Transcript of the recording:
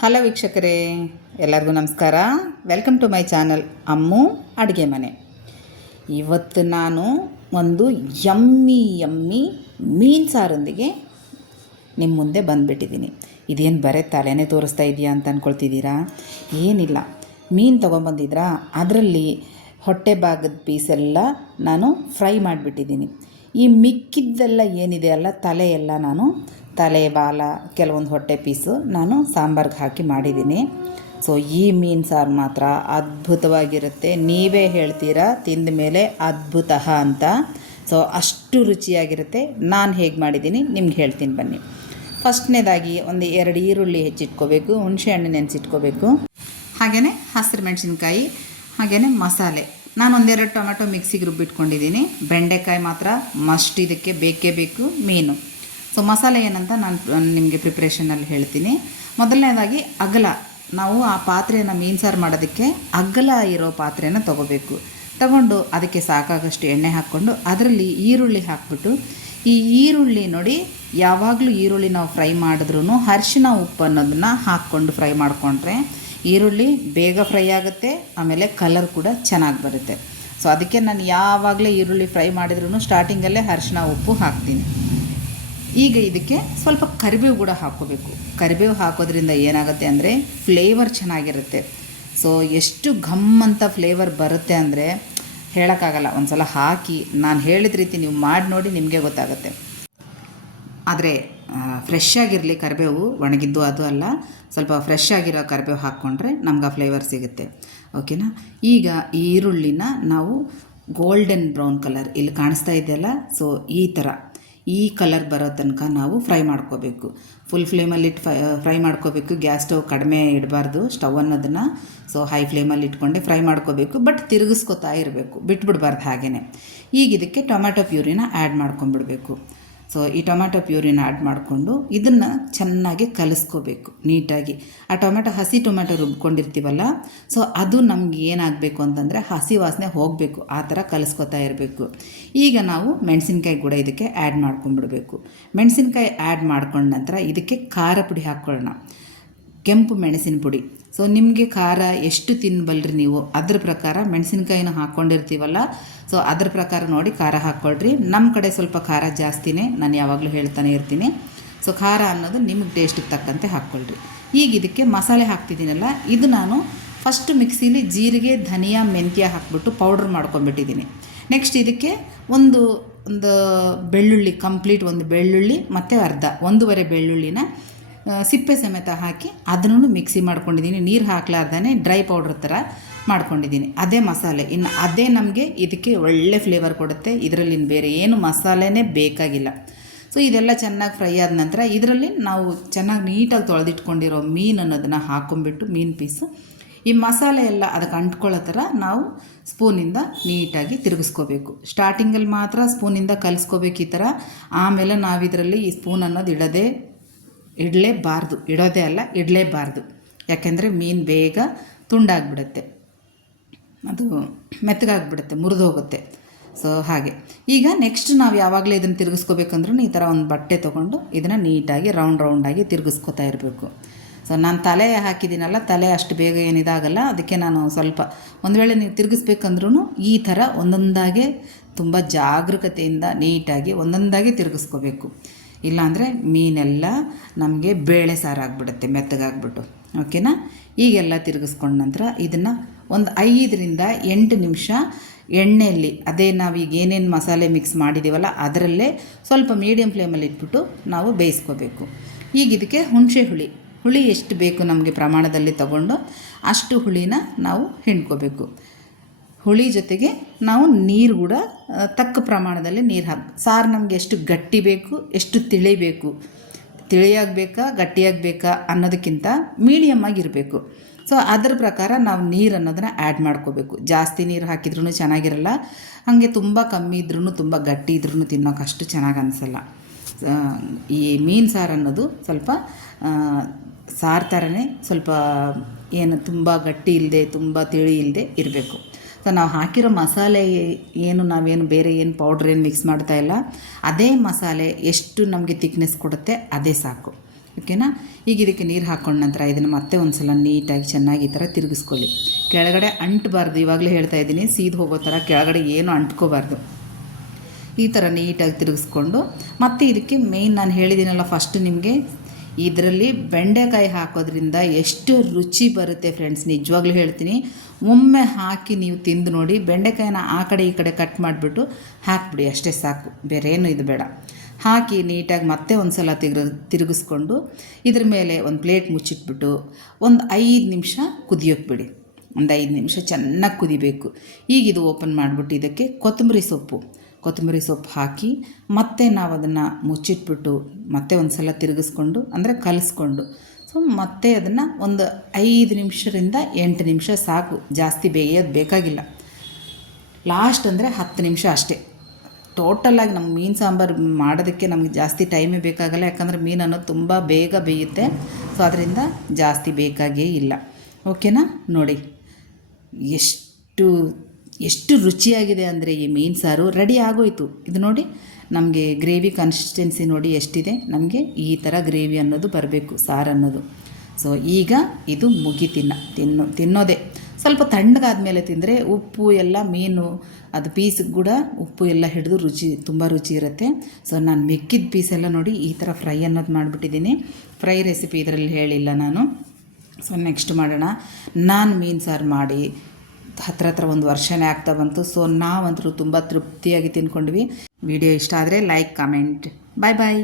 Hello ವೀಕ್ಷಕರೇ, ಎಲ್ಲರಿಗೂ ನಮಸ್ಕಾರ. Welcome to my channel Ammu ಅಡುಗೆ ಮನೆ. ಇವತ್ತು ನಾನು ಒಂದು ಯಮ್ಮಿ ಯಮ್ಮಿ ಮೀನು ಸಾರೊಂದಿಗೆ ನಿಮ್ಮ ಮುಂದೆ ಬಂದುಬಿಟ್ಟಿದ್ದೀನಿ. ಇದೇನು ಬರೀ ತಲೆನೇ ತೋರಿಸ್ತಾ ಇದೆಯಾ ಅಂತ ಅಂದ್ಕೊಳ್ತಿದ್ದೀರಾ ಏನಿಲ್ಲ. ಮೀನು ತೊಗೊಂಬಂದಿದ್ರಾ? ಅದರಲ್ಲಿ ಹೊಟ್ಟೆ ಭಾಗದ ಪೀಸೆಲ್ಲ ನಾನು ಫ್ರೈ ಮಾಡಿಬಿಟ್ಟಿದ್ದೀನಿ. ಈ ಮಿಕ್ಕಿದ್ದೆಲ್ಲ ಏನಿದೆ ಅಲ್ಲ, ತಲೆ ಎಲ್ಲ ನಾನು ತಲೆ, ಬಾಲ ಕೆಲವೊಂದು ಹೊಟ್ಟೆ ಪೀಸು ನಾನು ಸಾಂಬಾರ್ಗೆ ಹಾಕಿ ಮಾಡಿದ್ದೀನಿ. ಸೊ ಈ ಮೀನು ಸಾರು ಮಾತ್ರ ಅದ್ಭುತವಾಗಿರುತ್ತೆ. ನೀವೇ ಹೇಳ್ತೀರಾ, ತಿಂದ ಮೇಲೆ ಅದ್ಭುತ ಅಂತ. ಸೊ ಅಷ್ಟು ರುಚಿಯಾಗಿರುತ್ತೆ. ನಾನು ಹೇಗೆ ಮಾಡಿದ್ದೀನಿ, ನಿಮ್ಗೆ ಹೇಳ್ತೀನಿ ಬನ್ನಿ. ಫಸ್ಟ್ನೇದಾಗಿ ಒಂದು ಎರಡು ಈರುಳ್ಳಿ ಹೆಚ್ಚಿಟ್ಕೋಬೇಕು, ಹುಣಸೆ ಹಣ್ಣು ನೆನೆಸಿಟ್ಕೋಬೇಕು. ಹಾಗೆಯೇ ಹಸಿರು ಮೆಣಸಿನ್ಕಾಯಿ ಹಾಗೆಯೇ ಮಸಾಲೆ. ನಾನು ಒಂದೆರಡು ಟೊಮೆಟೊ ಮಿಕ್ಸಿಗೆ ರುಬ್ಬಿಟ್ಕೊಂಡಿದ್ದೀನಿ. ಬೆಂಡೆಕಾಯಿ ಮಾತ್ರ ಮಸ್ಟ್ ಇದಕ್ಕೆ ಬೇಕೇ ಬೇಕು ಮೀನು. ಸೊ ಮಸಾಲೆ ಏನಂತ ನಾನು ನಿಮಗೆ ಪ್ರಿಪ್ರೇಷನಲ್ಲಿ ಹೇಳ್ತೀನಿ. ಮೊದಲನೇದಾಗಿ ಅಗಲ. ನಾವು ಆ ಪಾತ್ರೆಯನ್ನು ಮೀನು ಸಾರು ಮಾಡೋದಕ್ಕೆ ಅಗಲ ಇರೋ ಪಾತ್ರೆಯನ್ನು ತೊಗೋಬೇಕು. ತಗೊಂಡು ಅದಕ್ಕೆ ಸಾಕಾಗಷ್ಟು ಎಣ್ಣೆ ಹಾಕ್ಕೊಂಡು ಅದರಲ್ಲಿ ಈರುಳ್ಳಿ ಹಾಕ್ಬಿಟ್ಟು, ಈ ಈರುಳ್ಳಿ ನೋಡಿ ಯಾವಾಗಲೂ ಈರುಳ್ಳಿ ನಾವು ಫ್ರೈ ಮಾಡಿದ್ರೂ ಅರಿಶಿನ ಉಪ್ಪು ಅನ್ನೋದನ್ನ ಹಾಕ್ಕೊಂಡು ಫ್ರೈ ಮಾಡಿಕೊಂಡ್ರೆ ಈರುಳ್ಳಿ ಬೇಗ ಫ್ರೈ ಆಗುತ್ತೆ, ಆಮೇಲೆ ಕಲರ್ ಕೂಡ ಚೆನ್ನಾಗಿ ಬರುತ್ತೆ. ಸೊ ಅದಕ್ಕೆ ನಾನು ಯಾವಾಗಲೇ ಈರುಳ್ಳಿ ಫ್ರೈ ಮಾಡಿದ್ರೂ ಸ್ಟಾರ್ಟಿಂಗಲ್ಲೇ ಅರಿಶಿನ ಉಪ್ಪು ಹಾಕ್ತೀನಿ. ಈಗ ಇದಕ್ಕೆ ಸ್ವಲ್ಪ ಕರಿಬೇವು ಕೂಡ ಹಾಕ್ಕೋಬೇಕು. ಕರಿಬೇವು ಹಾಕೋದ್ರಿಂದ ಏನಾಗುತ್ತೆ ಅಂದರೆ ಫ್ಲೇವರ್ ಚೆನ್ನಾಗಿರುತ್ತೆ. ಸೊ ಎಷ್ಟು ಘಮ್ ಅಂತ ಫ್ಲೇವರ್ ಬರುತ್ತೆ ಅಂದರೆ ಹೇಳೋಕ್ಕಾಗಲ್ಲ. ಒಂದು ಸಲ ಹಾಕಿ ನಾನು ಹೇಳಿದ ರೀತಿ ನೀವು ಮಾಡಿ ನೋಡಿ ನಿಮಗೆ ಗೊತ್ತಾಗುತ್ತೆ. ಆದರೆ ಫ್ರೆಶ್ ಆಗಿರಲಿ ಕರಿಬೇವು, ಒಣಗಿದ್ದು ಅದು ಅಲ್ಲ, ಸ್ವಲ್ಪ ಫ್ರೆಶ್ ಆಗಿರೋ ಕರಿಬೇವು ಹಾಕ್ಕೊಂಡ್ರೆ ನಮ್ಗೆ ಆ ಫ್ಲೇವರ್ ಸಿಗುತ್ತೆ. ಓಕೆನಾ ಈಗ ಈರುಳ್ಳಿನ ನಾವು ಗೋಲ್ಡನ್ ಬ್ರೌನ್ ಕಲರ್ ಇಲ್ಲಿ ಕಾಣಿಸ್ತಾ ಇದೆಯಲ್ಲ? ಸೊ ಈ ಥರ ಈ ಕಲರ್ ಬರೋ ತನಕ ನಾವು ಫ್ರೈ ಮಾಡ್ಕೋಬೇಕು. ಫುಲ್ ಫ್ಲೇಮಲ್ಲಿ ಇಟ್ಟು ಫ್ರೈ ಮಾಡ್ಕೋಬೇಕು. ಗ್ಯಾಸ್ ಸ್ಟವ್ ಕಡಿಮೆ ಇಡಬಾರ್ದು, ಸ್ಟವ್ ಅನ್ನೋದನ್ನು. ಸೊ ಹೈ ಫ್ಲೇಮಲ್ಲಿ ಇಟ್ಕೊಂಡೆ ಫ್ರೈ ಮಾಡ್ಕೋಬೇಕು. ಬಟ್ ತಿರುಗಿಸ್ಕೊತಾ ಇರಬೇಕು. ಬಿಟ್ಬಿಡ್ಬಾರ್ದು ಹಾಗೇ ಈಗ ಇದಕ್ಕೆ ಟೊಮ್ಯಾಟೊ ಪ್ಯೂರಿನ ಆ್ಯಡ್ ಮಾಡ್ಕೊಂಬಿಡ್ಬೇಕು ಸೊ ಈ ಟೊಮ್ಯಾಟೊ ಪ್ಯೂರಿನ ಆ್ಯಡ್ ಮಾಡಿಕೊಂಡು ಇದನ್ನು ಚೆನ್ನಾಗಿ ಕಲಿಸ್ಕೋಬೇಕು, ನೀಟಾಗಿ. ಆ ಟೊಮ್ಯಾಟೊ ಹಸಿ ಟೊಮ್ಯಾಟೊ ರುಬ್ಕೊಂಡಿರ್ತೀವಲ್ಲ ಸೊ ಅದು ನಮ್ಗೆ ಏನಾಗಬೇಕು ಅಂತಂದರೆ ಹಸಿ ವಾಸನೆ ಹೋಗಬೇಕು, ಆ ಥರ ಕಲಿಸ್ಕೊತಾ ಇರಬೇಕು. ಈಗ ನಾವು ಮೆಣಸಿನ್ಕಾಯಿ ಕೂಡ ಇದಕ್ಕೆ ಆ್ಯಡ್ ಮಾಡ್ಕೊಂಡ್ಬಿಡ್ಬೇಕು. ಮೆಣಸಿನ್ಕಾಯಿ ಆ್ಯಡ್ ಮಾಡ್ಕೊಂಡ ನಂತರ ಇದಕ್ಕೆ ಖಾರ ಪುಡಿ ಹಾಕ್ಕೊಳ್ಳೋಣ. ಕೆಂಪು ಮೆಣಸಿನ ಪುಡಿ. ಸೊ ನಿಮಗೆ ಖಾರ ಎಷ್ಟು ತಿನ್ನಬಲ್ರಿ ನೀವು? ಅದ್ರ ಪ್ರಕಾರ ಮೆಣಸಿನ್ಕಾಯಿನ ಹಾಕ್ಕೊಂಡಿರ್ತೀವಲ್ಲ ಸೊ ಅದ್ರ ಪ್ರಕಾರ ನೋಡಿ ಖಾರ ಹಾಕ್ಕೊಳ್ರಿ ನಮ್ಮ ಕಡೆ ಸ್ವಲ್ಪ ಖಾರ ಜಾಸ್ತಿನೇ ನಾನು ಯಾವಾಗಲೂ ಹೇಳ್ತಾನೆ ಇರ್ತೀನಿ. ಸೊ ಖಾರ ಅನ್ನೋದು ನಿಮಗೆ ಟೇಸ್ಟಿಗೆ ತಕ್ಕಂತೆ ಹಾಕ್ಕೊಳ್ರಿ ಈಗ ಇದಕ್ಕೆ ಮಸಾಲೆ ಹಾಕ್ತಿದ್ದೀನಲ್ಲ, ಇದು ನಾನು ಫಸ್ಟ್ ಮಿಕ್ಸಿಲಿ ಜೀರಿಗೆ, ಧನಿಯಾ, ಮೆಂತ್ಯ ಹಾಕ್ಬಿಟ್ಟು ಪೌಡ್ರ್ ಮಾಡ್ಕೊಂಬಿಟ್ಟಿದ್ದೀನಿ ನೆಕ್ಸ್ಟ್ ಇದಕ್ಕೆ ಒಂದು ಒಂದು ಬೆಳ್ಳುಳ್ಳಿ ಕಂಪ್ಲೀಟ್ ಒಂದು ಬೆಳ್ಳುಳ್ಳಿ ಮತ್ತು ಅರ್ಧ, ಒಂದೂವರೆ ಬೆಳ್ಳುಳ್ಳಿನ ಸಿಪ್ಪೆ ಸಮೇತ ಹಾಕಿ ಅದನ್ನು ಮಿಕ್ಸಿ ಮಾಡ್ಕೊಂಡಿದ್ದೀನಿ. ನೀರು ಹಾಕ್ಲಾರ್ದೇ ಡ್ರೈ ಪೌಡ್ರ್ ಥರ ಮಾಡ್ಕೊಂಡಿದ್ದೀನಿ. ಅದೇ ಮಸಾಲೆ. ಇನ್ನು ಅದೇ ನಮಗೆ ಇದಕ್ಕೆ ಒಳ್ಳೆ ಫ್ಲೇವರ್ ಕೊಡುತ್ತೆ. ಇದರಲ್ಲಿ ಬೇರೆ ಏನು ಮಸಾಲೆನೇ ಬೇಕಾಗಿಲ್ಲ. ಸೊ ಇದೆಲ್ಲ ಚೆನ್ನಾಗಿ ಫ್ರೈ ಆದ ನಂತರ ಇದರಲ್ಲಿ ನಾವು ಚೆನ್ನಾಗಿ ನೀಟಾಗಿ ತೊಳೆದಿಟ್ಕೊಂಡಿರೋ ಮೀನು ಅನ್ನೋದನ್ನು ಹಾಕೊಂಡ್ಬಿಟ್ಟು ಮೀನು ಪೀಸು. ಈ ಮಸಾಲೆ ಎಲ್ಲ ಅದಕ್ಕೆ ಅಂಟ್ಕೊಳ್ಳೋ ಥರ ನಾವು ಸ್ಪೂನಿಂದ ನೀಟಾಗಿ ತಿರುಗಿಸ್ಕೋಬೇಕು. ಸ್ಟಾರ್ಟಿಂಗಲ್ಲಿ ಮಾತ್ರ ಸ್ಪೂನಿಂದ ಕಲಿಸ್ಕೋಬೇಕು ಈ ಥರ. ಆಮೇಲೆ ನಾವು ಇದರಲ್ಲಿ ಈ ಸ್ಪೂನ್ ಅನ್ನೋದು ಇಡೋದೇ ಇಡಲೇಬಾರ್ದು. ಇಡೋದೇ ಅಲ್ಲ, ಇಡಲೇಬಾರ್ದು. ಯಾಕೆಂದರೆ ಮೀನು ಬೇಗ ತುಂಡಾಗ್ಬಿಡುತ್ತೆ. ಅದು ಮೆತ್ತಗಾಗ್ಬಿಡುತ್ತೆ, ಮುರಿದೋಗುತ್ತೆ. ಸೊ ಹಾಗೆ. ಈಗ ನೆಕ್ಸ್ಟ್ ನಾವು ಯಾವಾಗಲೇ ಇದನ್ನು ತಿರುಗಿಸ್ಕೋಬೇಕಂದ್ರೂ ಈ ಥರ ಒಂದು ಬಟ್ಟೆ ತೊಗೊಂಡು ಇದನ್ನು ನೀಟಾಗಿ ರೌಂಡ್ ರೌಂಡಾಗಿ ತಿರುಗಿಸ್ಕೊತಾ ಇರಬೇಕು. ಸೊ ನಾನು ತಲೆ ಹಾಕಿದ್ದೀನಲ್ಲ, ತಲೆ ಅಷ್ಟು ಬೇಗ ಏನಿದಾಗಲ್ಲ ಅದಕ್ಕೆ ನಾನು ಸ್ವಲ್ಪ ಒಂದು ವೇಳೆ ನೀವು ತಿರುಗಿಸ್ಬೇಕಂದ್ರೂ ಈ ಥರ ಒಂದೊಂದಾಗೆ ತುಂಬ ಜಾಗರೂಕತೆಯಿಂದ ನೀಟಾಗಿ ಒಂದೊಂದಾಗಿ ತಿರುಗಿಸ್ಕೋಬೇಕು. ಇಲ್ಲಾಂದರೆ ಮೀನೆಲ್ಲ ನಮಗೆ ಬೇಳೆ ಸಾರಾಗ್ಬಿಡುತ್ತೆ, ಮೆತ್ತಗಾಗ್ಬಿಟ್ಟು. ಓಕೆನಾ? ಈಗೆಲ್ಲ ತಿರುಗಿಸ್ಕೊಂಡ ನಂತರ ಇದನ್ನು ಒಂದು ಐದರಿಂದ ಎಂಟು ನಿಮಿಷ ಎಣ್ಣೆಯಲ್ಲಿ, ಅದೇ ನಾವು ಈಗ ಏನೇನು ಮಸಾಲೆ ಮಿಕ್ಸ್ ಮಾಡಿದ್ದೀವಲ್ಲ ಅದರಲ್ಲೇ ಸ್ವಲ್ಪ ಮೀಡಿಯಂ ಫ್ಲೇಮಲ್ಲಿ ಇಟ್ಬಿಟ್ಟು ನಾವು ಬೇಯಿಸ್ಕೋಬೇಕು. ಈಗ ಇದಕ್ಕೆ ಹುಣಸೆ ಹುಳಿ. ಹುಳಿ ಎಷ್ಟು ಬೇಕು ನಮಗೆ ಪ್ರಮಾಣದಲ್ಲಿ ತಗೊಂಡು ಅಷ್ಟು ಹುಳಿನ ನಾವು ಹಿಂಡ್ಕೋಬೇಕು. ಹುಳಿ ಜೊತೆಗೆ ನಾವು ನೀರು ಕೂಡ ತಕ್ಕ ಪ್ರಮಾಣದಲ್ಲಿ ನೀರು ಹಾಕಿ, ಸಾರು ನಮಗೆ ಎಷ್ಟು ಗಟ್ಟಿ ಬೇಕು, ಎಷ್ಟು ತಿಳಿಬೇಕು ತಿಳಿಯಾಗಬೇಕಾ ಗಟ್ಟಿಯಾಗಬೇಕಾ ಅನ್ನೋದಕ್ಕಿಂತ ಮೀಡಿಯಮ್ ಆಗಿರಬೇಕು ಸೊ ಅದರ ಪ್ರಕಾರ ನಾವು ನೀರು ಅನ್ನೋದನ್ನು ಆ್ಯಡ್ ಮಾಡ್ಕೋಬೇಕು. ಜಾಸ್ತಿ ನೀರು ಹಾಕಿದ್ರೂ ಚೆನ್ನಾಗಿರಲ್ಲ, ಹಾಗೆ ತುಂಬ ಕಮ್ಮಿ ಇದ್ರೂ ತುಂಬ ಗಟ್ಟಿ ಇದ್ರೂ ತಿನ್ನೋಕೆ ಅಷ್ಟು ಚೆನ್ನಾಗಿ ಅನಿಸಲ್ಲ. ಈ ಮೀನು ಸಾರು ಅನ್ನೋದು ಸ್ವಲ್ಪ ಸಾರು ಥರನೇ ಸ್ವಲ್ಪ ಏನು ತುಂಬ ಗಟ್ಟಿ ಇಲ್ಲದೆ ತುಂಬ ತಿಳಿ ಇಲ್ಲದೆ ಇರಬೇಕು. ಸೊ ನಾವು ಹಾಕಿರೋ ಮಸಾಲೆ ಏನು, ನಾವೇನು ಬೇರೆ ಏನು ಪೌಡ್ರ್ ಏನು ಮಿಕ್ಸ್ ಮಾಡ್ತಾ ಇಲ್ಲ. ಅದೇ ಮಸಾಲೆ ಎಷ್ಟು ನಮಗೆ ತಿಕ್ನೆಸ್ ಕೊಡುತ್ತೆ, ಅದೇ ಸಾಕು. ಓಕೆನಾ ಈಗ ಇದಕ್ಕೆ ನೀರು ಹಾಕೊಂಡ ನಂತರ ಇದನ್ನು ಮತ್ತೆ ಒಂದು ಸಲ ನೀಟಾಗಿ ಚೆನ್ನಾಗಿ ಈ ಥರ ತಿರುಗಿಸ್ಕೊಳ್ಳಿ. ಕೆಳಗಡೆ ಅಂಟಬಾರ್ದು, ಇವಾಗಲೇ ಹೇಳ್ತಾ ಇದ್ದೀನಿ, ಸೀದ್ ಹೋಗೋ ಥರ ಕೆಳಗಡೆ ಏನು ಅಂಟ್ಕೋಬಾರ್ದು. ಈ ಥರ ನೀಟಾಗಿ ತಿರುಗಿಸ್ಕೊಂಡು, ಮತ್ತೆ ಇದಕ್ಕೆ ಮೇಯ್ನ್ ನಾನು ಹೇಳಿದ್ದೀನಲ್ಲ ಫಸ್ಟ್ ನಿಮಗೆ ಇದರಲ್ಲಿ ಬೆಂಡೆಕಾಯಿ ಹಾಕೋದ್ರಿಂದ ಎಷ್ಟು ರುಚಿ ಬರುತ್ತೆ ಫ್ರೆಂಡ್ಸ್ ನಿಜವಾಗ್ಲೂ ಹೇಳ್ತೀನಿ. ಒಮ್ಮೆ ಹಾಕಿ ನೀವು ತಿಂದು ನೋಡಿ, ಬೆಂಡೆಕಾಯಿನ ಆ ಕಡೆ ಈ ಕಡೆ ಕಟ್ ಮಾಡಿಬಿಟ್ಟು ಹಾಕಿಬಿಡಿ, ಅಷ್ಟೇ ಸಾಕು. ಬೇರೆ ಏನು ಇದು ಬೇಡ. ಹಾಕಿ ನೀಟಾಗಿ ಮತ್ತೆ ಒಂದು ಸಲ ತಿರ್ಗ, ತಿರುಗಿಸ್ಕೊಂಡು ಇದ್ರ ಮೇಲೆ ಒಂದು ಪ್ಲೇಟ್ ಮುಚ್ಚಿಟ್ಬಿಟ್ಟು ಒಂದು ಐದು ನಿಮಿಷ ಕುದಿಯೋಕೆ ಬಿಡಿ ಒಂದು ಐದು ನಿಮಿಷ ಚೆನ್ನಾಗಿ ಕುದಿಬೇಕು. ಈಗ ಇದು ಓಪನ್ ಮಾಡಿಬಿಟ್ಟು ಇದಕ್ಕೆ ಕೊತ್ತಂಬರಿ ಸೊಪ್ಪು. ಕೊತ್ತಂಬರಿ ಸೊಪ್ಪು ಹಾಕಿ ಮತ್ತೆ ನಾವು ಅದನ್ನು ಮುಚ್ಚಿಟ್ಬಿಟ್ಟು ಮತ್ತೆ ಒಂದು ಸಲ ತಿರುಗಿಸ್ಕೊಂಡು, ಅಂದರೆ ಕಲಿಸ್ಕೊಂಡು. ಸೊ ಮತ್ತೆ ಅದನ್ನು ಒಂದು ಐದು ನಿಮಿಷದಿಂದ ಎಂಟು ನಿಮಿಷ ಸಾಕು. ಜಾಸ್ತಿ ಬೇಯೋದು ಬೇಕಾಗಿಲ್ಲ. ಲಾಸ್ಟ್ ಅಂದರೆ ಹತ್ತು ನಿಮಿಷ ಅಷ್ಟೇ. ಟೋಟಲಾಗಿ ನಮ್ಮ ಮೀನು ಸಾಂಬಾರು ಮಾಡೋದಕ್ಕೆ ನಮಗೆ ಜಾಸ್ತಿ ಟೈಮೇ ಬೇಕಾಗಲ್ಲ. ಯಾಕಂದರೆ ಮೀನು ಅನ್ನೋದು ತುಂಬ ಬೇಗ ಬೇಯುತ್ತೆ. ಸೊ ಅದರಿಂದ ಜಾಸ್ತಿ ಬೇಕಾಗೇ ಇಲ್ಲ. ಓಕೆನಾ ನೋಡಿ. ಎಷ್ಟು ಎಷ್ಟು ರುಚಿಯಾಗಿದೆ ಅಂದರೆ ಈ ಮೀನು ಸಾರು ರೆಡಿ ಆಗೋಯಿತು. ಇದು ನೋಡಿ, ನಮಗೆ ಗ್ರೇವಿ ಕನ್ಸಿಸ್ಟೆನ್ಸಿ ನೋಡಿ ಎಷ್ಟಿದೆ. ನಮಗೆ ಈ ಥರ ಗ್ರೇವಿ ಅನ್ನೋದು ಬರಬೇಕು, ಸಾರು ಅನ್ನೋದು. ಸೊ ಈಗ ಇದು ಮುಗಿತಿನ್ನ. ತಿನ್ನೋ, ತಿನ್ನೋದೇ. ಸ್ವಲ್ಪ ತಣ್ಣಗಾದ ಮೇಲೆ ತಿಂದರೆ ಉಪ್ಪು ಎಲ್ಲ, ಮೀನು, ಅದು ಪೀಸ್ ಕೂಡ ಉಪ್ಪು ಎಲ್ಲ ಹಿಡಿದು ರುಚಿ, ತುಂಬ ರುಚಿ ಇರುತ್ತೆ. ಸೊ ನಾನು ಮಿಕ್ಕಿದ ಪೀಸೆಲ್ಲ ನೋಡಿ ಈ ಥರ ಫ್ರೈ ಅನ್ನೋದು ಮಾಡಿಬಿಟ್ಟಿದ್ದೀನಿ. ಫ್ರೈ ರೆಸಿಪಿ ಇದರಲ್ಲಿ ಹೇಳಿಲ್ಲ ನಾನು. ಸೊ ನೆಕ್ಸ್ಟ್ ಮಾಡೋಣ. ನಾನು ಮೀನು ಸಾರು ಮಾಡಿ ಹತ್ರ ಹತ್ರ ಒಂದು ವರ್ಷನೇ ಆಗ್ತಾ ಬಂತು. ಸೊ ನಾವಂತರೂ ತುಂಬ ತೃಪ್ತಿಯಾಗಿ ತಿನ್ಕೊಂಡ್ವಿ. ವಿಡಿಯೋ ಇಷ್ಟ ಆದರೆ ಲೈಕ್, ಕಮೆಂಟ್. ಬಾಯ್ ಬಾಯ್